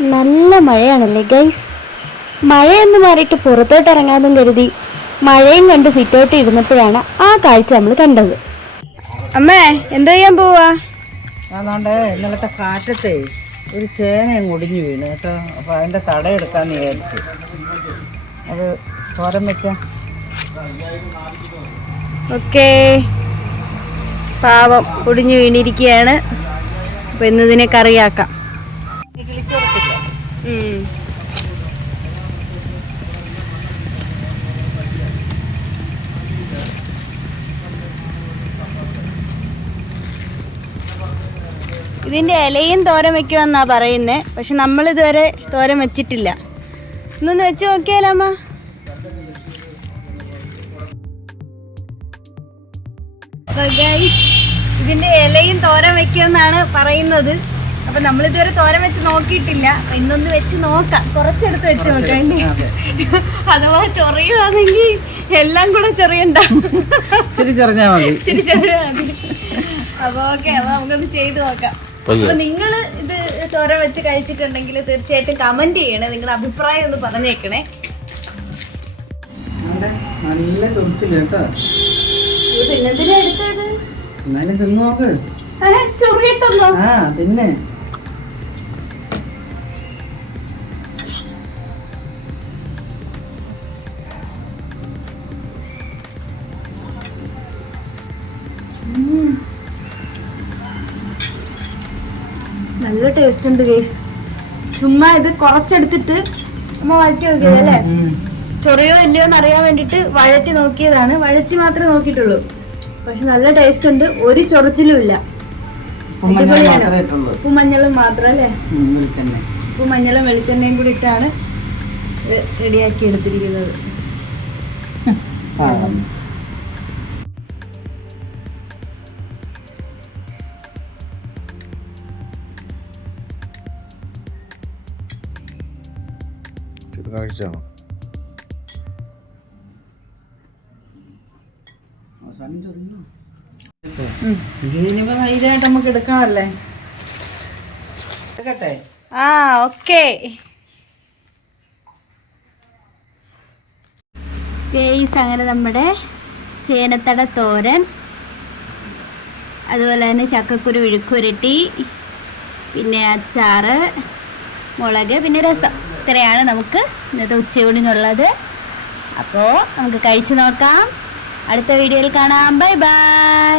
നല്ല മഴയാണല്ലേ ഗൈസ് മഴയൊന്ന് മാറിയിട്ട് പുറത്തോട്ട് ഇറങ്ങാതും കരുതി മഴയും കണ്ട് സിറ്റോട്ട് ഇരുന്നപ്പോഴാണ് ആ കാഴ്ച നമ്മൾ കണ്ടത്. അമ്മേ എന്താ ചെയ്യാൻ പോവാ? അതാണ്ട് ഇന്നലത്തെ കാറ്റത്തെ ഒരു ചേനയും ഒടിഞ്ഞു വീണു കേട്ടോ. അപ്പോൾ അതിന്റെ തടയെടുക്കാന്ന് വിചാരിച്ചു. അത് തോരൻ വെക്കാം. ഓക്കേ. പാവം ഒടിഞ്ഞു വീണിരിക്കുകയാണ്. അപ്പൊ ഇന്നതിനെ കറിയാക്കാം. ഇതിന്റെ ഇലയും തോരൻ വെക്കുമെന്നാ പറയുന്നേ. പക്ഷെ നമ്മൾ ഇതുവരെ തോരൻ വെച്ചിട്ടില്ല. ഇന്നൊന്ന് വെച്ച് നോക്കിയാലോ അമ്മ? ഇതിന്റെ ഇലയും തോരൻ വെക്കുമെന്നാണ് പറയുന്നത്. അപ്പൊ നമ്മൾ ഇതുവരെ തോരൻ വെച്ച് നോക്കിയിട്ടില്ല. അപ്പൊ ഇന്നൊന്ന് വെച്ച് നോക്കാം. കുറച്ചെടുത്ത് വെച്ച് നോക്കാം. അഥവാ ചൊറിയുവാണെങ്കിൽ എല്ലാം കൂടെ ചൊറിയണ്ട. ചെറിഞ്ഞാൽ മതി. ചെറിയ മതി. അപ്പൊ ഓക്കെ അപ്പൊ നമുക്കൊന്ന് ചെയ്ത് നോക്കാം. നിങ്ങൾ ഇത് തോര വെച്ച് കഴിച്ചിട്ടുണ്ടെങ്കിൽ തീർച്ചയായിട്ടും കമന്റ് ചെയ്യണേ. നിങ്ങളുടെ അഭിപ്രായം ഒന്ന് പറഞ്ഞേക്കണേ. നല്ല ചൊറിച്ചില്ല കേട്ടോ. എന്നാലും തിന്നു നോക്ക്. ആ തിന്നെ. നല്ല ടേസ്റ്റ് ഉണ്ട് ഗൈസ് ചുമ്മാ ഇത് കുറച്ചെടുത്തിട്ട് അമ്മ വഴറ്റി നോക്കിയത് അല്ലേ. ചൊറിയോ ഇല്ലയോ എന്ന് അറിയാൻ വേണ്ടിട്ട് വഴറ്റി നോക്കിയതാണ്. വഴറ്റി മാത്രമേ നോക്കിയിട്ടുള്ളൂ. പക്ഷെ നല്ല ടേസ്റ്റ് ഉണ്ട്. ഒരു ചൊറിച്ചിലും ഇല്ല. ഉപ്പുമഞ്ഞളും മാത്രം അല്ലേ? ഉം, വെളിച്ചെണ്ണ. ഉപ്പും മഞ്ഞളും വെളിച്ചെണ്ണയും കൂടി ഇട്ടാണ് റെഡിയാക്കി എടുത്തിരിക്കുന്നത്. ഇത് കഴിച്ചാണോ അവസാനം ചൊറിഞ്ഞു ഇത് കഴിഞ്ഞപ്പോ ധൈര്യമായിട്ട് നമുക്ക് എടുക്കാമല്ലേ? എടുക്കട്ടെ? ആ ഓക്കെ. കേസ് അങ്ങനെ നമ്മുടെ ചേനത്തട തോരൻ അതുപോലെ തന്നെ ചക്കക്കുരു വിഴുക്കുരട്ടി പിന്നെ അച്ചാറ് മുളക് പിന്നെ രസം. ഇത്രയാണ് നമുക്ക് ഇന്നത്തെ ഉച്ചയൂണിനുള്ളത്. അപ്പോൾ നമുക്ക് കഴിച്ചു നോക്കാം. അടുത്ത വീഡിയോയിൽ കാണാം. Bye bye.